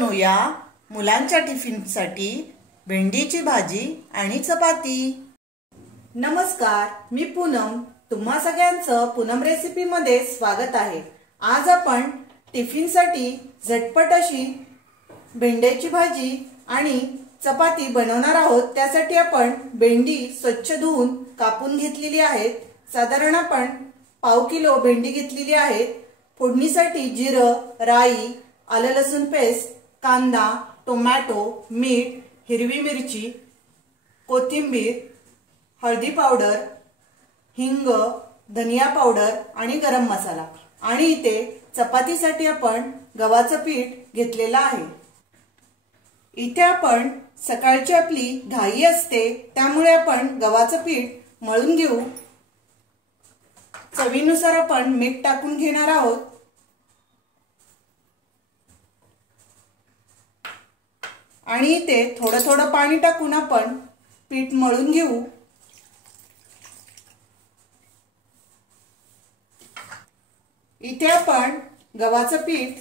बनवूया मुलांच्या टिफिनसाठी भेंडीची भाजी आणि चपाती। नमस्कार, मी पूनम। तुम्हा सगळ्यांचं पूनम रेसिपी मध्ये स्वागत आहे। आज आपण टिफिनसाठी झटपट अशी भेंडीची भाजी आणि चपाती बनवणार आहोत। त्यासाठी आपण भेंडी स्वच्छ धुवून कापून घेतलेली आहेत। साधारण आपण पाव किलो भेंडी घेतलेली आहे। फोडणीसाठी जिरं, राई, आलं लसूण पेस्ट, कांदा, टोमॅटो, मीठ, हिरवी मिरची, कोथिंबीर, हळदी पावडर, हिंग, धनिया पावडर आणि गरम मसाला। आणि इथे चपातीसाठी आपण गव्हाचं पीठ घेतलेलं आहे। इथे आपण सकाळची आपली घाई असते, त्यामुळे आपण गव्हाचं पीठ मळून घेऊ। चवीनुसार आपण मीठ टाकून घेणार आहोत। आणि इथे थोडं थोडं पाणी टाकून आपण पीठ मळून घेऊ। इथे आपण गव्हाचं पीठ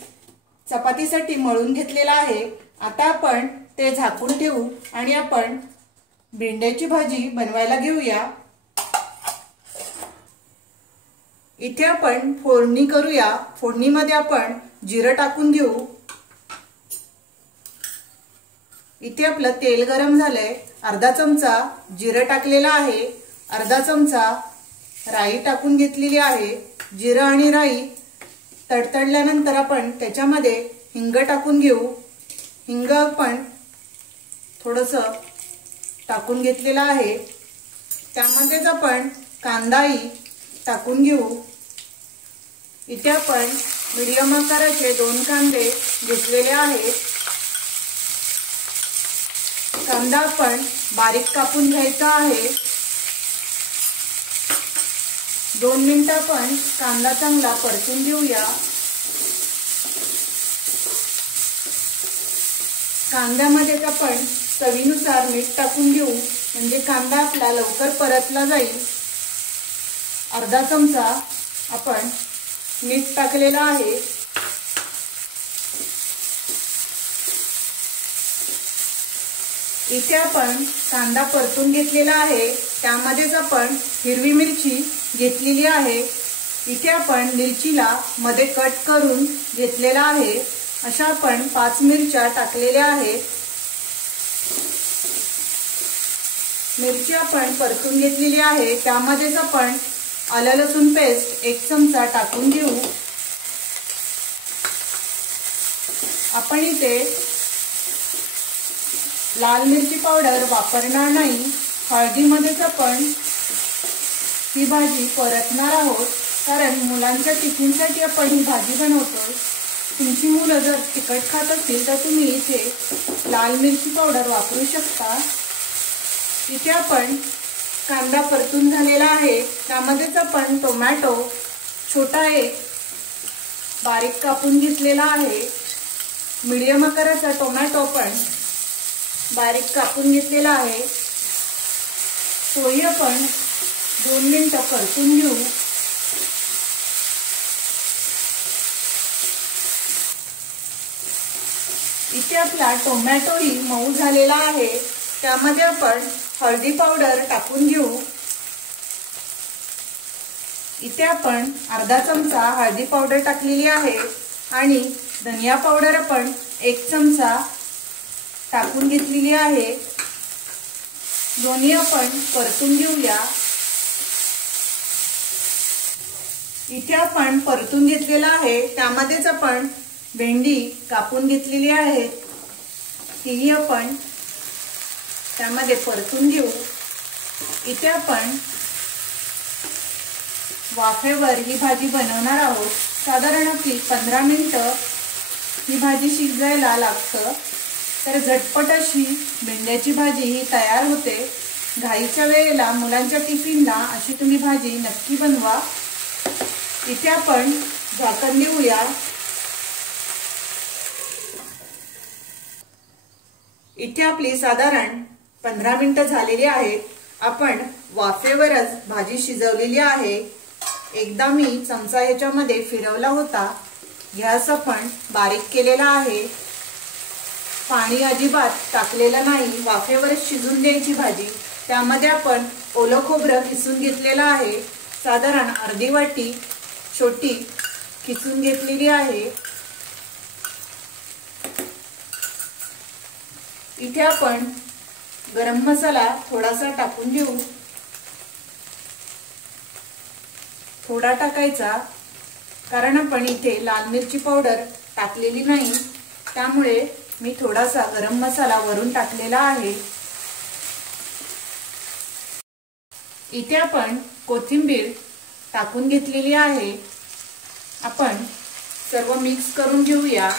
चपातीसाठी मळून घेतलेलं आहे। आता आपण ते झाकून ठेवू आणि आपण भेंड्याची भाजी बनवायला घेऊया। इथे आपण फोडणी करूया। फोडणीमध्ये आपण जिरं टाकून घेऊ। इथे आपलं तेल गरम झालंय। अर्धा चमचा जिरं टाकलेला आहे। अर्धा चमचा राई टाकून घेतलेली आहे। जिरं आणि राई तडतडल्यानंतर आपण त्याच्यामध्ये हिंग टाकून घेऊ। हिंग आपण थोडंसं टाकून घेतलेला आहे। त्यामध्येच आपण कांदाही टाकून घेऊ। इथे आपण मीडियम आकाराचे 2 कांदे घेतलेले आहेत। कांदा आपण बारीक कापून घ्यायचा आहे। 2 मिनिटं आपण कांदा चांगला परतून घेऊया। कांद्यामध्ये आपण चवीनुसार मीठ टाकून घेऊ, म्हणजे कांदा आपला लवकर परतला जाईल। अर्धा चमचा आपण मीठ टाकलेला आहे। इथे आपण कांदा परतून घेतलेला आहे। त्यामध्येच आपण हिरवी मिरची घेतलेली आहे। इथे आपण मिरचीला मध्ये कट करून घेतलेला आहे। अशा आपण 5 मिरच्या टाकलेल्या आहेत। मिरची आपण परतून घेतलेली आहे। त्यामध्येच आपण आलं लसूण पेस्ट 1 चमचा टाकून घेऊ। आपण इथे लाल मिरची पावडर वापरणार नाही। हळदीमध्येच आपण ही भाजी परतणार आहोत, कारण मुलांच्या टिफिनसाठी आपण ही भाजी बनवतो। तुमची मुलं जर तिखट खात असतील तर तुम्ही इथे लाल मिरची पावडर वापरू शकता। इथे आपण कांदा परतून झालेला आहे। त्यामध्येच आपण टोमॅटो छोटा एक बारीक कापून घेतलेला आहे। मीडियम आकाराचा टोमॅटो आपण बारीक कापून घेतलेला आहे। तोही आपण 2 मिनिटं परतून घेऊ। इथे आपला टोमॅटोही मऊ झालेला आहे। त्यामध्ये आपण हळदी पावडर टाकून घेऊ। इथे आपण अर्धा चमचा हळदी पावडर टाकलेली आहे आणि धनिया पावडर आपण 1 चमचा टाकून घेतलेली आहे। दोन्ही आपण परतून घेऊया। इथे आपण परतून घेतलेला आहे। त्यामध्येच आपण भेंडी कापून घेतलेली आहे, तीही आपण त्यामध्ये परतून घेऊ। इथे आपण वाफेवर ही भाजी बनवणार आहोत। साधारण आपली 15 मिनिटं ही भाजी शिजायला लागतं। तर झटपट अशी भेंड्याची भाजी ही तयार होते। घाईच्या वेळेला मुलांच्या टिफिनला अशी तुम्ही भाजी नक्की बनवा। इथे आपण झाकण देऊया। इथे आपली साधारण 15 मिनिटं झालेली आहेत। आपण वाफेवरच भाजी शिजवलेली आहे। एकदा मी चमचा ह्याच्यामध्ये फिरवला होता। गॅस आपण बारीक केलेला आहे। पाणी अजिबात टाकलेलं नाही, वाफेवरच शिजून द्यायची भाजी। त्यामध्ये आपण ओलं खोबरं किसून घेतलेलं आहे, साधारण अर्धी वाटी छोटी किसून घेतलेली आहे। इथे आपण गरम मसाला थोडासा टाकून घेऊ, थोडा टाकायचा, कारण आपण इथे लाल मिरची पावडर टाकलेली नाही, त्यामुळे मी थोडासा गरम मसाला वरून टाकलेला आहे। इथे आपण कोथिंबीर टाकून घेतलेली आहे। आपण सर्व मिक्स करून घेऊया।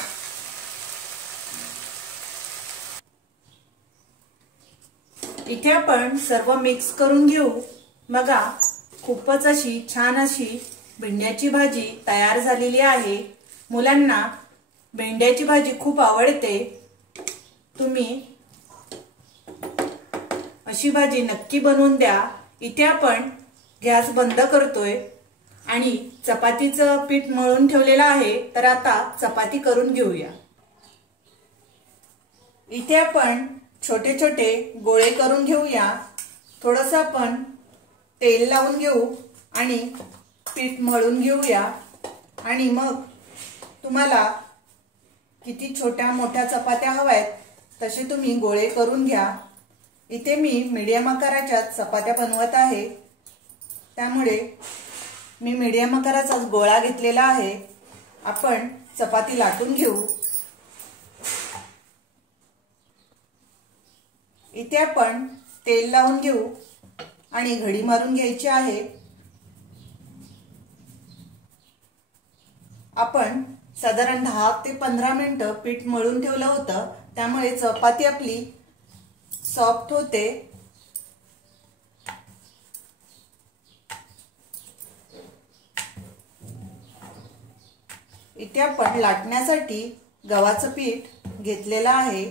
इथे आपण सर्व मिक्स करून घेऊ। बघा, खूपच अशी छान अशी भेंड्याची भाजी तयार झालेली आहे। मुलांना भेंड्याची भाजी खूप आवडते। तुम्ही अशी भाजी नक्की बनवून द्या। इथे आपण गॅस बंद करतोय आणि चपातीचं पीठ मळून ठेवलेलं आहे, तर आता चपाती करून घेऊया। इथे आपण छोटे छोटे गोळे करून घेऊया। थोडंसं आपण तेल लावून घेऊ आणि पीठ मळून घेऊया आणि मग तुम्हाला किती छोट्या मोठ्या चपात्या हव्यात तसे तुम्ही गोळे करून घ्या। इथे मी मीडियम आकाराच्या चपात्या बनवत आहे, त्यामुळे मी मीडियम आकाराचा गोळा घेतलेला आहे। आपण चपाती लाटून घेऊ। इथे आपण तेल लावून घेऊ आणि घडी मारून घ्यायची आहे। आपण साधारण 10 ते 15 मिनिटं पीठ मळून ठेवलं होतं, त्यामुळे चपाती आपली सॉफ्ट होते। इथे आपण लाटण्यासाठी गव्हाचं पीठ घेतलेलं आहे।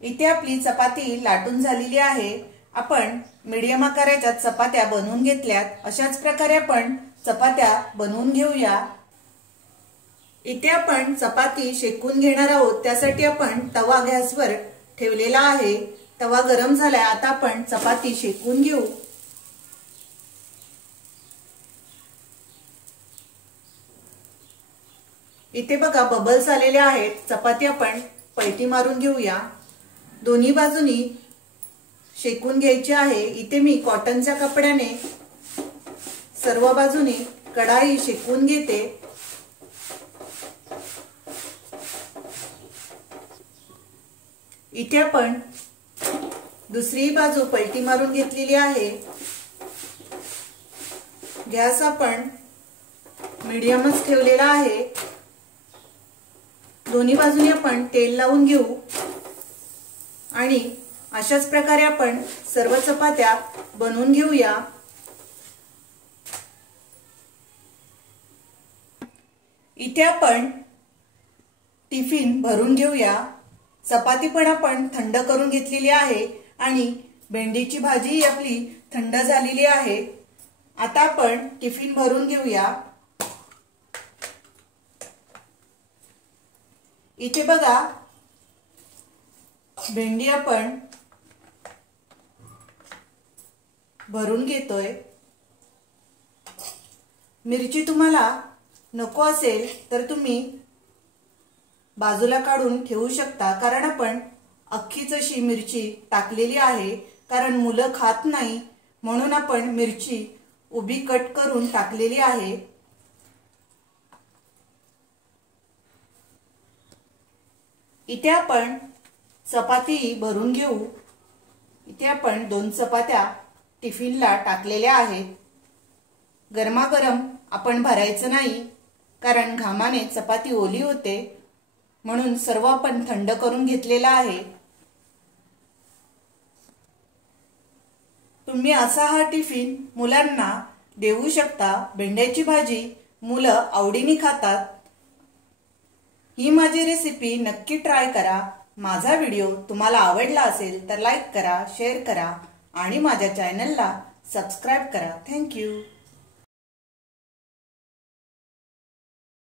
इथे आपली चपाती लाटून झालेली आहे। आपण मीडियम आकाराच्या चपात्या बनवून घेतल्यात। अशाच प्रकारे आपण चपात्या बनवून घेऊया। इथे आपण चपाती शेकून घेणार आहोत, त्यासाठी आपण तवा गॅसवर ठेवलेला आहे। तवा गरम झालाय, आता आपण चपाती शेकून घेऊ। इथे बघा, बबल्स आलेले आहेत। चपाती आपण पलटी मारून घेऊया। दोन्ही बाजूनी शेकून घ्यायची आहे। इथे मी कॉटनच्या कपड्याने सर्व बाजूनी कढाई शेकून घेते। इथे आपण दुसरी बाजू पलटी मारून घेतलेली आहे। गॅस आपण मीडियमच ठेवलेला आहे। दोन्ही बाजूनी आपण तेल लावून घेऊ आणि अशाच प्रकारे आपण सर्व चपात्या बनवून घेऊया। इथे आपण टिफिन भरून घेऊया। चपाती पण आपण थंड करून घेतलेली आहे आणि भेंडीची भाजी आपली थंड झालेली आहे। आता आपण टिफिन भरून घेऊया। इथे बघा, भेंडी आपण भरून घेतोय। मिरची तुम्हाला नको असेल तर तुम्ही बाजूला काढून ठेवू शकता, कारण आपण अख्खीच अशी मिरची टाकलेली आहे। कारण मुलं खात नाही, म्हणून आपण मिरची उभी कट करून टाकलेली आहे। इथे आपण चपाती भरून घेऊ। इथे आपण 2 चपात्या टिफिनला टाकलेल्या आहेत। गरमागरम आपण भरायचं नाही, कारण घामाने चपाती ओली होते, म्हणून सर्व आपण थंड करून घेतलेला आहे। तुम्ही असा हा टिफिन मुलांना देऊ शकता। भेंड्याची भाजी मुलं आवडीने खातात। ही माझी रेसिपी नक्की ट्राय करा। माझा व्हिडिओ तुम्हाला आवडला असेल तर लाईक करा, शेअर करा आणि माझ्या चॅनलला सबस्क्राइब करा। Thank you.